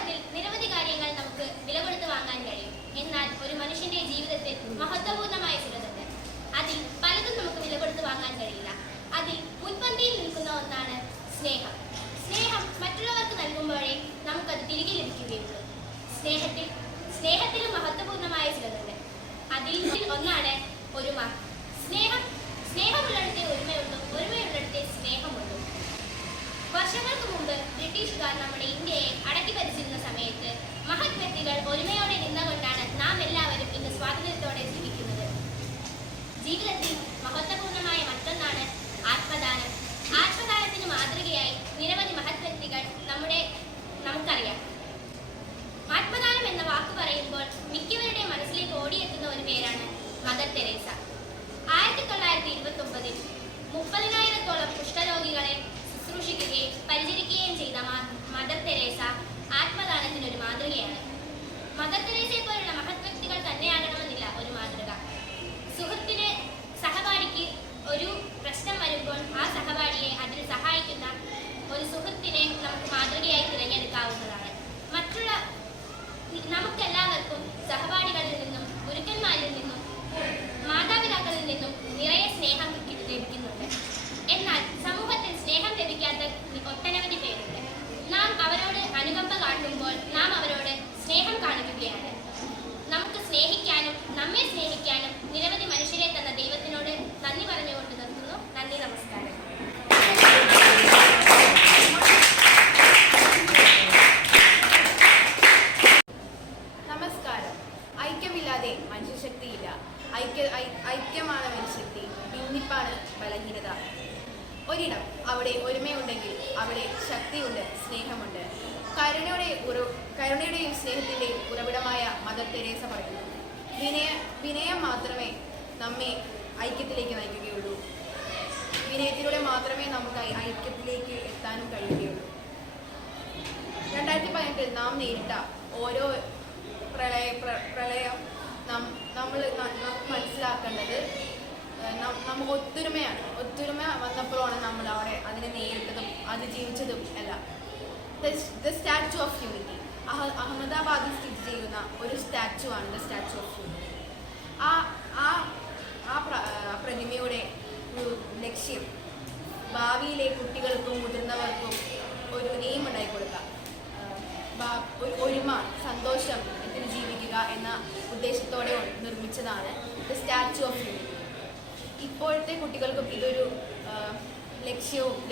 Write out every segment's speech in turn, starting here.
സമൂഹത്തിൽ നിരവധി കാര്യങ്ങൾ നമുക്ക് വില കൊടുത്ത് വാങ്ങാൻ കഴിയും. എന്നാൽ ഒരു മനുഷ്യന്റെ ജീവിതത്തിൽ മഹത്വപൂർണ്ണമായ ചിലതുണ്ട്. അതിൽ പലതും നമുക്ക് വില കൊടുത്ത് വാങ്ങാൻ കഴിയില്ല. അതിൽ മുൻപന്തിയിൽ നിൽക്കുന്ന ഒന്നാണ് സ്നേഹം. സ്നേഹം മറ്റുള്ളവർക്ക് നൽകുമ്പോഴേ നമുക്കത് തിരികെ ലഭിക്കുകയുള്ളൂ. സ്നേഹത്തിലും മഹത്വപൂർണ്ണമായ ചിലതുണ്ട്. അതിൽ ഒന്നാണ് ഒരുമ. സ്നേഹമുള്ളിടത്തെ ഒരുമയുള്ളൂ, ഒരുമയുള്ളിടത്തെ സ്നേഹമുള്ളൂ. വർഷങ്ങൾക്ക് മുമ്പ് ബ്രിട്ടീഷുകാർ നമ്മുടെ ഇന്ത്യയെ അടക്കി ഭരിച്ചിരുന്ന സമയത്ത് മഹത് വ്യക്തികൾ ഒരുമയോടെ നിന്നുകൊണ്ടാണ് നാം എല്ലാവരും ഇന്ന് സ്വാതന്ത്ര്യത്തോടെ ജീവിക്കുന്നത്. ജീവിതത്തിൽ മഹത്വപൂർണ്ണമായ മറ്റൊന്നാണ് ആത്മദാനം. ആത്മദാനത്തിന് മാതൃകയായി നിരവധി മഹത് വ്യക്തികൾ നമുക്കറിയാം. ആത്മദാനം എന്ന വാക്ക് പറയുമ്പോൾ മിക്കവരുടെ മനസ്സിലേക്ക് ഓടിയെത്തുന്ന ഒരു പേരാണ് മദർ തെരേസ. 1929 30,000-ഓളം കുഷ്ഠരോഗികളെ ശുശ്രൂഷിക്കുകയും പരിചരിക്കുകയും ചെയ്ത മദർ തെരേസ ആത്മദാനത്തിനൊരു മാതൃകയാണ്. മദർ തെരേസയെ പോലുള്ള മഹത് വ്യക്തികൾ തന്നെയാകണമെന്നില്ല ഒരു മാതൃക. സുഹൃത്തിന്, സഹപാഠിക്ക് ഒരു പ്രശ്നം വരുമ്പോൾ ആ സഹപാഠിയെ അതിൽ സഹായിക്കുന്ന ഒരു സുഹൃത്തിനെ നമുക്ക് മാതൃകയായി തിരഞ്ഞെടുക്കാവുന്നതാണ്. നമുക്കെല്ലാവർക്കും സഹപാഠികളിൽ നിന്നും, ഗുരുക്കന്മാരിൽ നിന്നും, മാതാപിതാക്കളിൽ നിന്നും നിറയെ സ്നേഹം ലഭിക്കുന്നുണ്ട്. എന്നാൽ സമൂഹത്തിൽ സ്നേഹം ലഭിക്കാത്ത ഒട്ടനവധി പേരുണ്ട്. നാം അവരോട് അനുകമ്പ കാട്ടുമ്പോൾ നാം അവരോട് സ്നേഹം കാണിക്കുകയാണ്. നമുക്ക് സ്നേഹിക്കാനും നമ്മെ സ്നേഹിക്കാനും നിരവധി മനുഷ്യരെ തന്ന ദൈവത്തിനോട് നന്ദി പറഞ്ഞുകൊണ്ട് നിർത്തുന്നു. നന്ദി, നമസ്കാരം. നമസ്കാരം. ഐക്യമില്ലാതെ മനുഷ്യശക്തിയില്ല. ഐക്യമാണ് മനുഷ്യശക്തി, ഭിന്നിപ്പാണ് ബലഹീനത. ഒരിടം, അവിടെ ഒരുമയുണ്ടെങ്കിൽ അവിടെ ശക്തിയുണ്ട്, സ്നേഹമുണ്ട്. കരുണയുടെയും സ്നേഹത്തിൻ്റെയും ഉറവിടമായ മദർ തെരേസ പറയുന്നു, വിനയം മാത്രമേ നമ്മെ ഐക്യത്തിലേക്ക് നയിക്കുകയുള്ളൂ. വിനയത്തിലൂടെ മാത്രമേ നമുക്ക് ഐക്യത്തിലേക്ക് എത്താനും കഴിയുകയുള്ളൂ. 2018 നാം നേരിട്ട ഓരോ പ്രളയം നമുക്ക് മനസ്സിലാക്കേണ്ടത് നമുക്ക് ഒത്തൊരുമയാണ്. ഒത്തൊരുമ വന്നപ്പോഴാണ് നമ്മൾ അവിടെ അതിനെ നേരിട്ടതും അതിജീവിച്ചതും എല്ലാം. ദ സ്റ്റാച്യു ഓഫ് യൂണിറ്റി, അഹമ്മദാബാദിൽ സ്ഥിതി ചെയ്യുന്ന ഒരു സ്റ്റാച്യു ആണ് ദ സ്റ്റാച്യു ഓഫ് യൂണിറ്റി. ആ പ്രതിമയുടെ ഒരു ലക്ഷ്യം ഭാവിയിലെ കുട്ടികൾക്കും മുതിർന്നവർക്കും ഒരു നെയിം ഉണ്ടായി കൊടുക്കുക, ഒരുമ, സന്തോഷം ഇതിൽ ജീവിക്കുക എന്ന ഉദ്ദേശത്തോടെ നിർമ്മിച്ചതാണ് ദ സ്റ്റാച്യു ഓഫ് യൂണിറ്റി. ഇപ്പോഴത്തെ കുട്ടികൾക്കും ഇതൊരു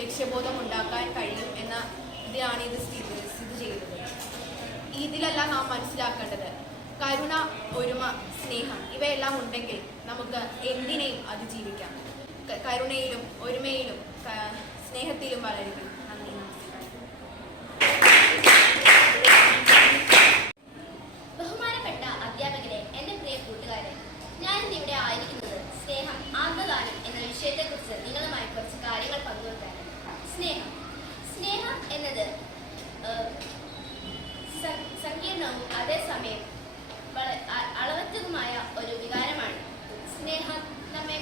ലക്ഷ്യബോധം ഉണ്ടാക്കാൻ കഴിയും എന്ന ഇതിലാണ് ഇത് സ്ഥിതി ചെയ്യുന്നത്. ഇതിലെല്ലാം നാം മനസ്സിലാക്കേണ്ടത് കരുണ, ഒരുമ, സ്നേഹം ഇവയെല്ലാം ഉണ്ടെങ്കിൽ നമുക്ക് എന്തിനേയും അതിജീവിക്കാം. കരുണയിലും ഒരുമയിലും സ്നേഹത്തിലും വളരുക. നന്ദി, നമസ്കാരം. ബഹുമാനപ്പെട്ട അധ്യാപകരെ, എൻ്റെ പ്രിയ കൂട്ടുകാരെ, ഞാനിന്ന് ഇവിടെ ആയിരിക്കുന്നത് സ്നേഹം, ആത്മദാനം എന്ന വിഷയത്തെക്കുറിച്ച് നിങ്ങളുമായി കുറച്ച് കാര്യങ്ങൾ പങ്കുവയ്ക്കാനാണ്. സ്നേഹം എന്നത് സങ്കീർണവും അതേസമയം അളവറ്റതുമായ ഒരു വികാരമാണ്. സ്നേഹം നമ്മെ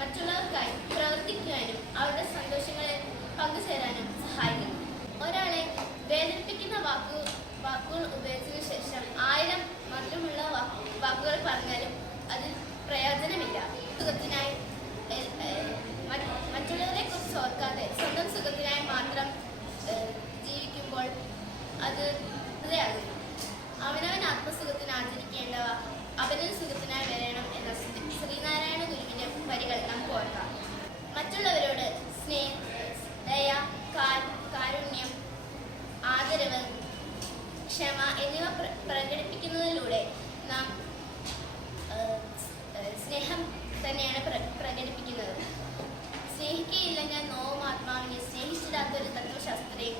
മറ്റുള്ളവർക്കായി പ്രവർത്തിക്കുവാനും അവരുടെ സന്തോഷങ്ങളിൽ പങ്കുചേരാനും സഹായിക്കുന്നു. ഒരാളെ വേദനിപ്പിക്കുന്ന വാക്കുകൾ ഉപയോഗിച്ചതിനു ശേഷം 1000 മധുരമുള്ള വാക്കുകൾ പറഞ്ഞാലും അതിൽ പ്രയോജനമില്ല. സുഖത്തിനായി മറ്റുള്ളവരെ കുറിച്ച് ഓർക്കാതെ സ്വന്തം സുഖത്തിനായി മാത്രം ജീവിക്കുമ്പോൾ അത് വൃഥയാകുന്നു. അവനവൻ ആത്മസുഖത്തിന് ആചരിക്കേണ്ടവ അവനവൻ സുഖത്തിനായി വരണം എന്ന ശ്രീനാരായണ ഗുരുവിന്റെ വരികൾ നമുക്ക് ഓർക്കാം. മറ്റുള്ളവരോട് ദയ, കാരുണ്യം, ആദരവ്, ക്ഷമ എന്നിവ പ്രകടിപ്പിക്കുന്നതിലൂടെ നാം സ്നേഹം തന്നെയാണ് പ്രകടിപ്പിക്കുന്നത്. സ്നേഹിക്കുകയില്ലെങ്കിൽ നോവും ആത്മാവിനെ സ്നേഹിച്ചിടാത്തൊരു തത്വശാസ്ത്രത്തെയും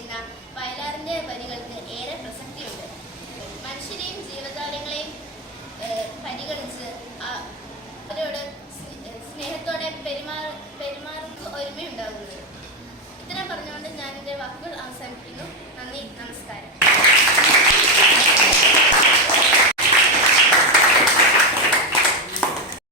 എന്ന വയലാറിൻ്റെ വരികൾക്ക് ഏറെ പ്രസക്തിയുണ്ട്. മനുഷ്യരെയും ജീവജാലങ്ങളെയും പരിഗണിച്ച് അവരോട് സ്നേഹത്തോടെ പെരുമാറുന്ന ഒരുമയുണ്ടാകുന്നത്. ഇത്തരം പറഞ്ഞുകൊണ്ട് ഞാൻ എൻ്റെ വാക്കുകൾ അവസാനിപ്പിക്കുന്നു. നന്ദി, നമസ്കാരം.